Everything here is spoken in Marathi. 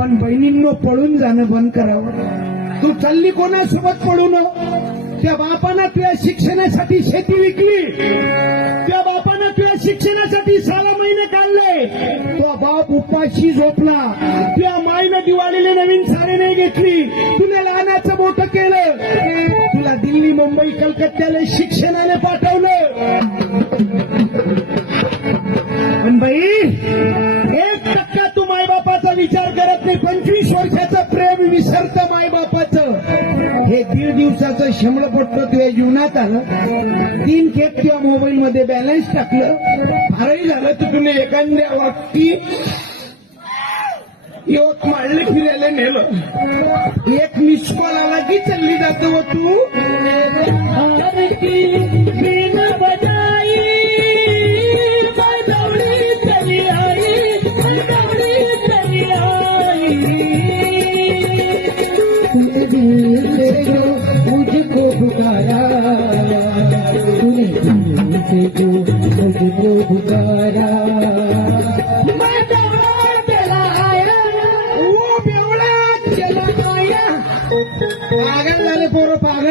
पण बहिणींनो पळून जाणं बंद करावं. तू चालली कोणासोबत पळून? त्या बापानं तुझ्या शिक्षणासाठी शेती विकली, त्या बापानं तुझ्या शिक्षणासाठी 6 महिने काढले, तो बाप उपाशी झोपला, त्या माईनं दिवाळीला नवीन साडी नाही घेतली, तुला लहानाचं मोठं केलं, तुला दिल्ली मुंबई कलकत्त्याला शिक्षणाने पाठवलं. पण बाई 1% तू मायबापाचा विचार करत नाही. 25 वर्षाचं प्रेम विसरतं मायबापाचं. हे 1.5 दिवसाचं शंभर पडतं तुझ्या जीवनात आलं. 3 केक तुझ्या मोबाईल मध्ये बॅलन्स टाकलं, फारही झालं तर तुम्ही एखाद्या वाटती यवतमाळला फिरायला नेलं. 1 मिस कॉल आला की चालली जातो व तू. मुझको पुकारा तूने दिल से जो मुझको पुकारा.